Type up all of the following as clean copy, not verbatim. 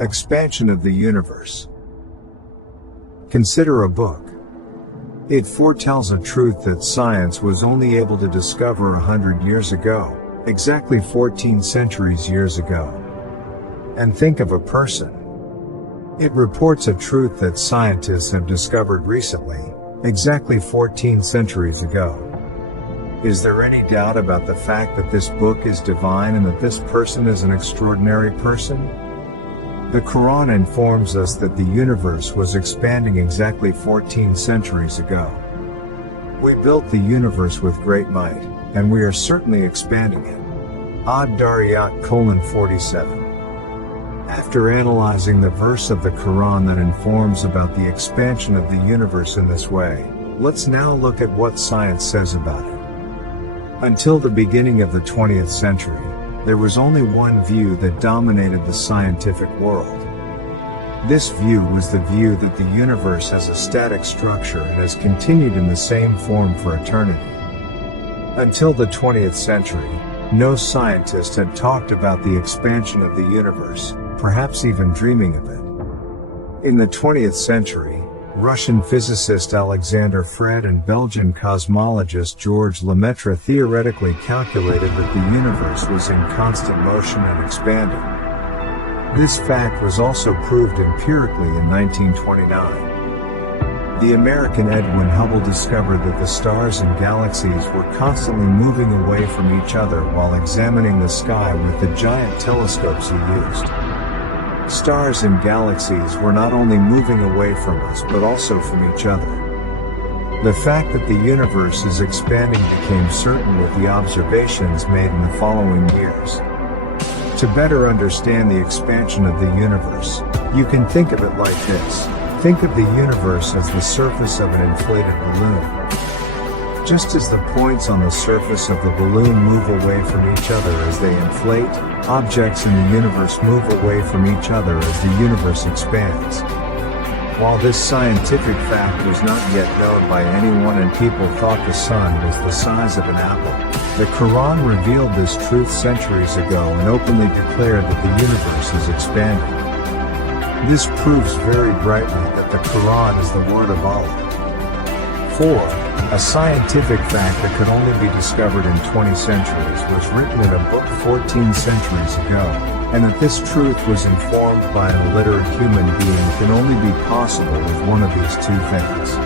Expansion of the universe. Consider a book. It foretells a truth that science was only able to discover 100 years ago, exactly 14 centuries years ago. And think of a person. It reports a truth that scientists have discovered recently, exactly 14 centuries ago. Is there any doubt about the fact that this book is divine and that this person is an extraordinary person? The Qur'an informs us that the universe was expanding exactly 14 centuries ago. We built the universe with great might, and we are certainly expanding it. Ad-Dariyat 47. After analyzing the verse of the Qur'an that informs about the expansion of the universe in this way, let's now look at what science says about it. Until the beginning of the 20th century, there was only one view that dominated the scientific world. This view was the view that the universe has a static structure and has continued in the same form for eternity. Until the 20th century, no scientist had talked about the expansion of the universe, perhaps even dreaming of it. In the 20th century, Russian physicist Alexander Fred and Belgian cosmologist Georges Lemaitre theoretically calculated that the universe was in constant motion and expanding. This fact was also proved empirically in 1929. The American Edwin Hubble discovered that the stars and galaxies were constantly moving away from each other while examining the sky with the giant telescopes he used. Stars and galaxies were not only moving away from us but also from each other. The fact that the universe is expanding became certain with the observations made in the following years. To better understand the expansion of the universe, you can think of it like this. Think of the universe as the surface of an inflated balloon. Just as the points on the surface of the balloon move away from each other as they inflate, objects in the universe move away from each other as the universe expands. While this scientific fact was not yet known by anyone and people thought the sun was the size of an apple, the Quran revealed this truth centuries ago and openly declared that the universe is expanding. This proves very brightly that the Quran is the word of Allah. 4. A scientific fact that could only be discovered in 20 centuries was written in a book 14 centuries ago, and that this truth was informed by an illiterate human being can only be possible with one of these two things.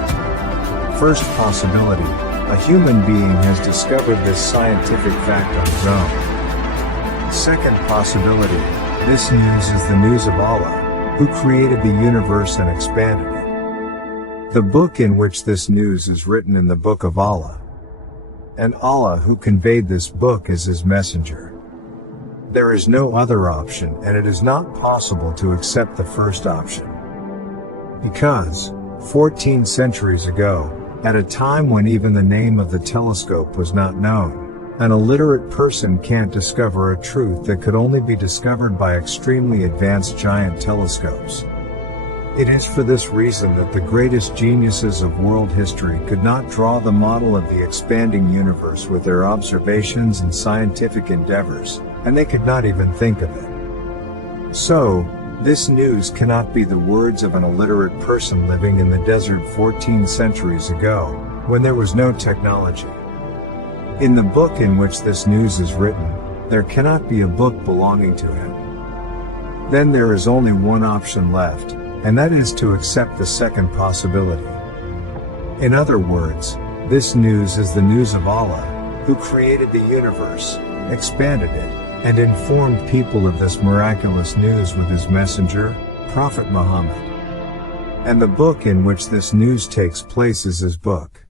First possibility, a human being has discovered this scientific fact on his own. Second possibility, this news is the news of Allah, who created the universe and expanded it. The book in which this news is written in the book of Allah. And Allah who conveyed this book is his messenger. There is no other option and it is not possible to accept the first option. Because, 14 centuries ago, at a time when even the name of the telescope was not known, an illiterate person can't discover a truth that could only be discovered by extremely advanced giant telescopes. It is for this reason that the greatest geniuses of world history could not draw the model of the expanding universe with their observations and scientific endeavors, and they could not even think of it. So, this news cannot be the words of an illiterate person living in the desert 14 centuries ago, when there was no technology. In the book in which this news is written, there cannot be a book belonging to him. Then there is only one option left, and that is to accept the second possibility. In other words, this news is the news of Allah, who created the universe, expanded it, and informed people of this miraculous news with his messenger, Prophet Muhammad. And the book in which this news takes place is his book.